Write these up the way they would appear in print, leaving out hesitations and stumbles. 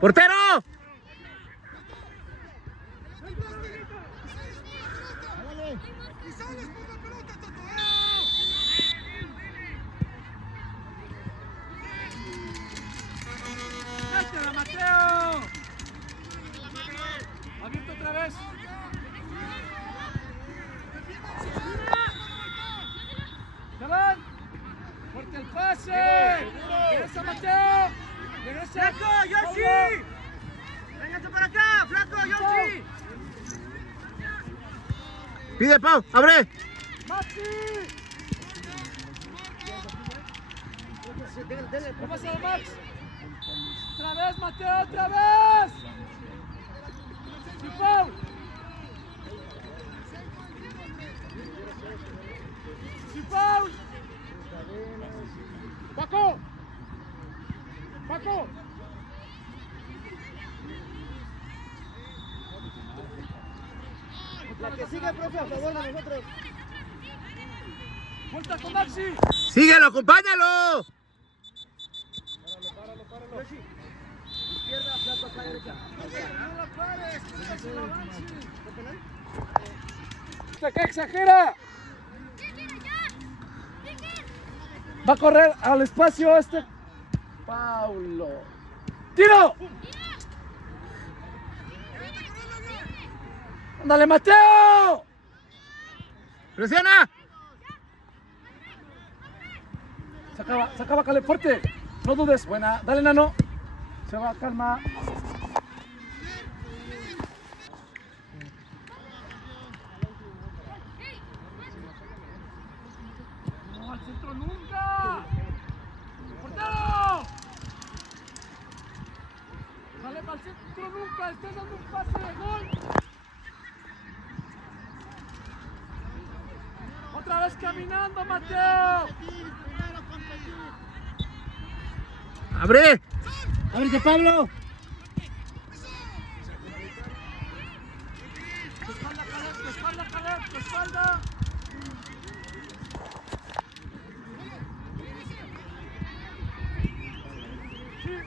¡Portero! ¡Métela, Mateo! Abierto otra vez. ¡Chaval! ¡Fuerte el pase! ¡Regresa, Mateo! ¡Regresa! ¡Flaco, Yoshi! ¡Véngase para acá, flaco, Yoshi! Pide, Pau, abre. ¡Maxi! ¿Qué pasa, Max? ¡Otra vez, Mateo, otra vez! ¡Sí, Pau! ¡Sí, Pau! ¡Paco! ¡Paco! La que sigue, profe, a favor de nosotros. ¡Vuelta con Maxi! Síguelo, acompáñalo. Yoshi, izquierda, flaco, acá, derecha. ¡No la pares! ¡Póngasela, Maxi! ¡Acá exagera! Va a correr al espacio este. Paulo. ¡Tiro! ¡Ándale, Mateo! Presiona. Se acaba, Caleb, fuerte. No dudes. Buena. Dale, Nano. Se va, calma. No, al centro nunca. ¡Portero! Caleb, al centro nunca. Estás dando un pase de gol. Otra vez caminando, Mateo. Abre. ¡Ábrete, Pablo! Tu espalda, Caleb, tu espalda, Caleb, tu espalda.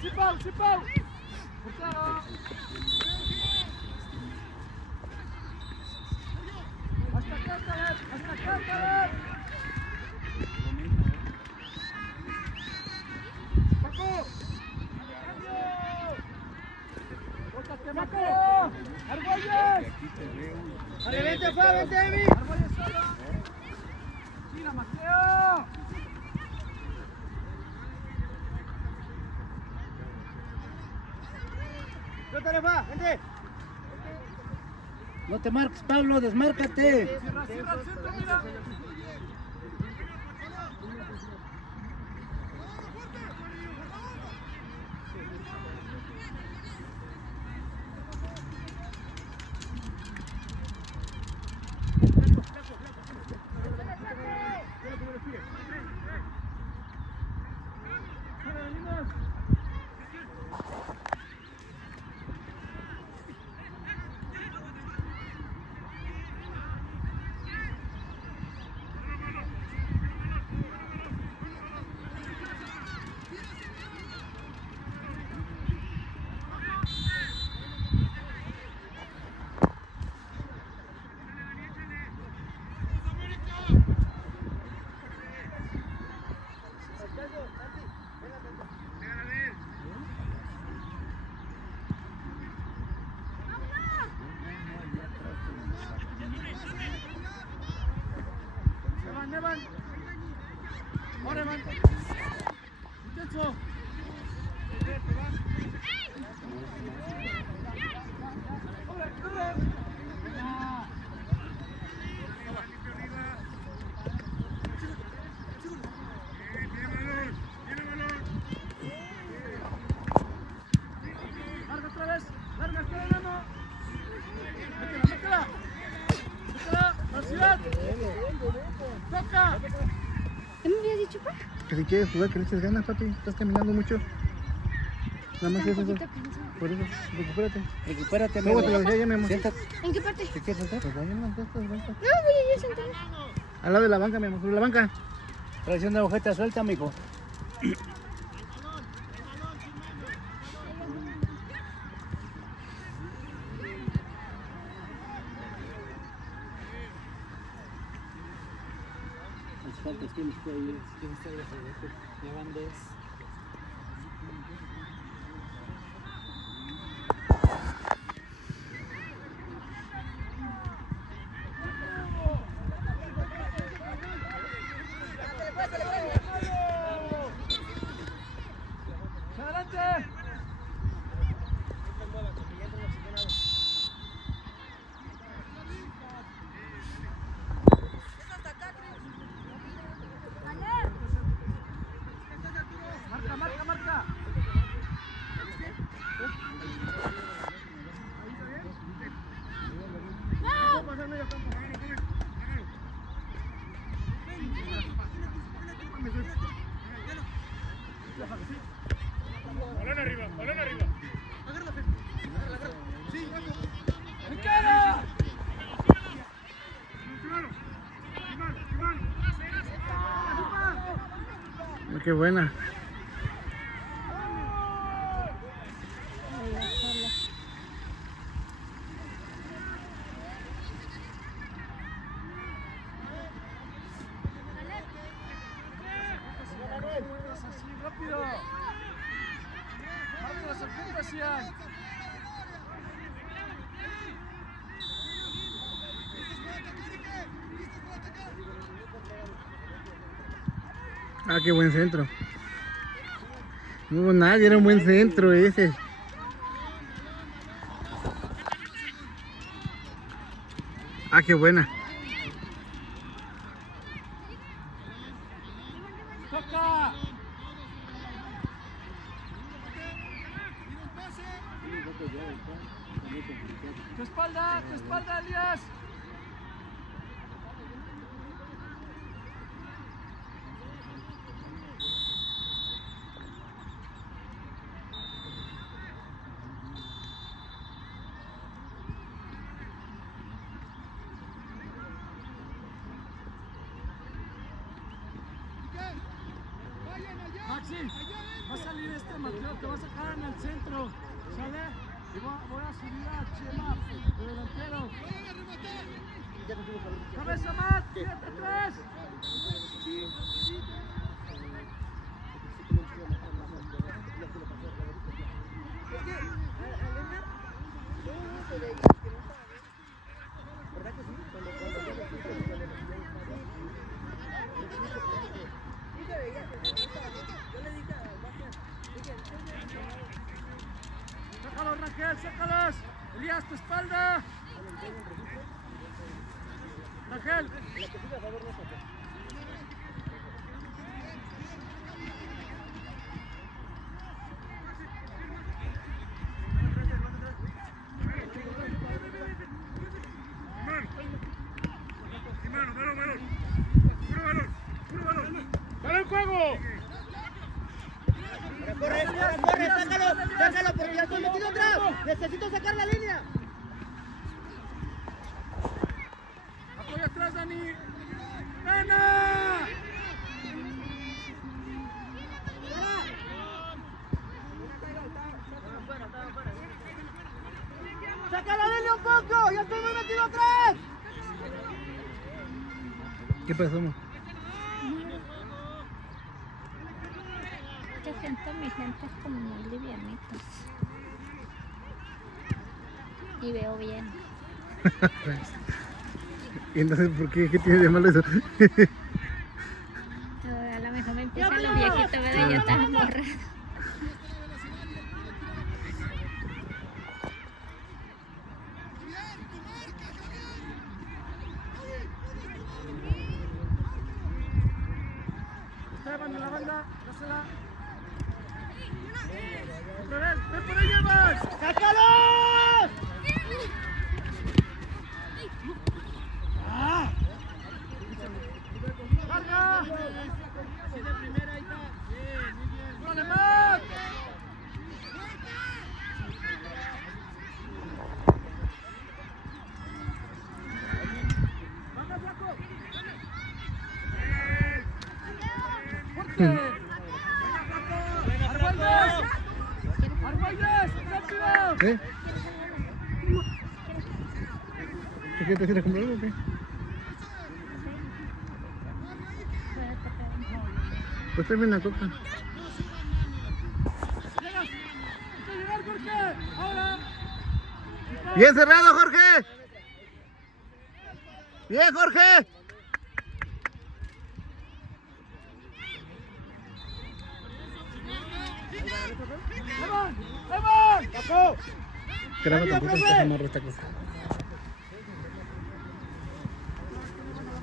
Sí, Pau, sí, Pau. Portero. Hasta acá, Caleb, hasta acá, Caleb. Paco. Cambio. Bótate, Mateo. Argüelles. ¡Dale, vente, Fa, vente, Emi! Argüelles solo. Mira, Mateo. ¡Suéltale, Fa, vente! No te marques, Pablo, desmárcate. Cierra, cierra el centro, mira. Evan. Ahora, Evan. Muchacho. Larga otra vez. Larga, espera, Nano. Métela. Métela. La ciudad. Toca. ¿Qué me habías dicho, pa? Que si quieres jugar, que le eches ganas, papi. Estás caminando mucho. Nada más Está eso. un poquito cansado. Por eso, recupérate. Recupérate, Luego te lo amigo. decía ya, mi amor. Siéntate. ¿En qué parte? ¿Te quieres sentar? Pues ahí en las de estas bancas. No, voy a ir a sentar. Al lado de la banca, mi amor. Sobre la banca. Traición de agujeta suelta, amigo. Ya van 2. ¡Adelante! Marca, marca, marca. Balón arriba, balón arriba. ¡Ricardo! Qué buena. Así, rápido. Rápido, sargento, Cian. Ah, qué buen centro. No hubo nadie, era un buen centro ese. Ah, qué buena. ¡Toca! Tu espalda, Elías. Maxi, va a salir Mateo, te va a sacar en el centro, ¿sale? Y voy a subir a Chema, el delantero. Cabeza más, 7-3. Sácalos, Rangel, sácalos. Elías, tu espalda. Rangel. ¡Balón juego! Corre, sácalo, porque ya estoy metido atrás. Necesito sacar la línea. Apoya atrás, Dani. ¡Gana! Saca la línea un poco, ya estoy muy metido atrás. ¿Qué pasó, mo? Yo siento a mi gente como muy livianitos. Y veo bien. ¿Y entonces por qué? ¿Qué tiene de malo eso? A lo mejor me empiezan los viejitos, ¿verdad? Yo estaba morra. Esteban en la banda, dásela. Otra vez, ven por ahí, Evans. ¡Sácalos! ¡Larga! Sí, de primera, ahí está. Bien, muy bien. ¡Dale, Matt! ¡Vamos, flaco! ¡Fuerte! ¡Argüelles! ¡Argüelles! ¡Rápido! ¿Eh? ¿Qué te quieres comprar algo o qué? Pues también la coca. Llegas. Hay que llegar, Jorge. Ahora. Bien cerrado, Jorge. Bien, Jorge. ¡Evan! ¡Evan! ¡Paco! Graba tampoco esta morra esta cosa.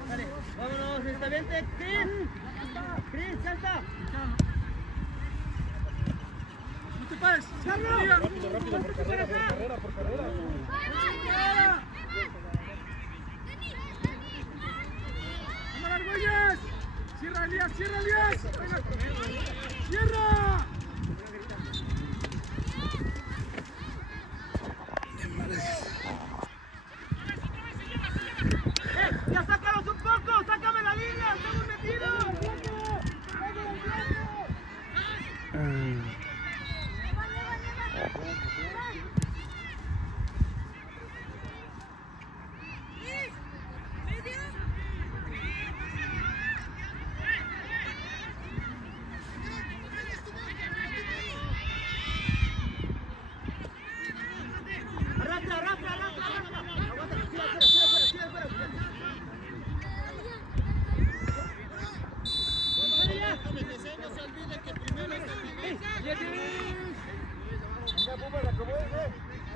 Vale, vámonos, está bien, Chris. Chris, salta. ¡No te pares! ¡Rápido, rápido! ¡Por carrera, por carrera! ¡Vamos, Argüelles! ¡Cierra, Elías! ¡Cierra, Elías! ¡Venga! ¡Cierra! ¡Ya sácalos un poco! ¡Sácame la línea! ¡Estamos metidos! ¡Arrastra, arrastra, arrastra! ¡Aguanta! ¡Tira fuera!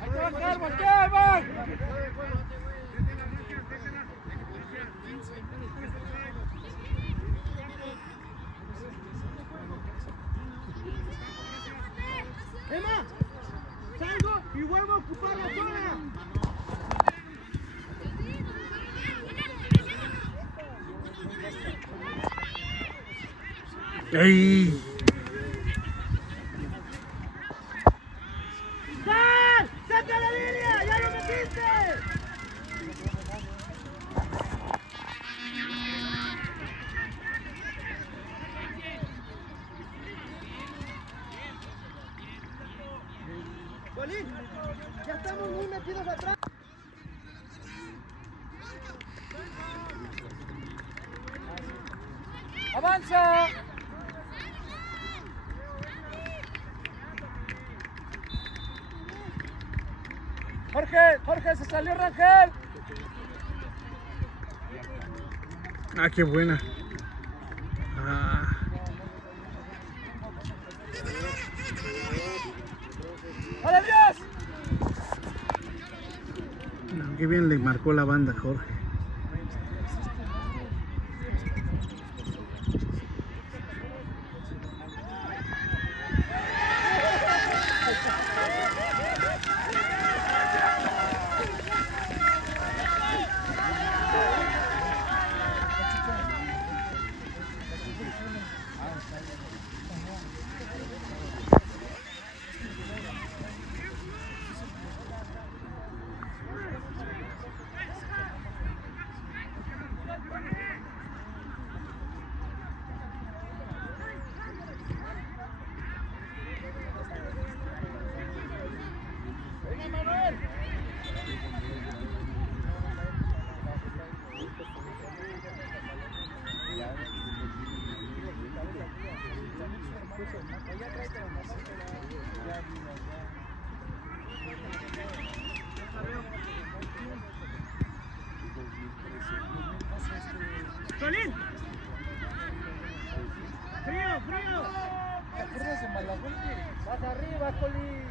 ¡Hay que bajar! ¡Voltea, Iván! ¡Emma! ¡Salgo y vuelvo a ocupar la zona! ¡Ey! ¡Sal! ¡Saca la línea! ¡Ya lo metiste! Bolín, ya estamos muy metidos atrás. ¡Avanza! Jorge, se salió Rangel. Ah, qué buena. Ah. ¡Vale, Dios! No, qué bien le marcó la banda, Jorge. ¡Solín! ¡Frío, frío! ¿Te acuerdas de Malagón? ¡Vas arriba, Colín!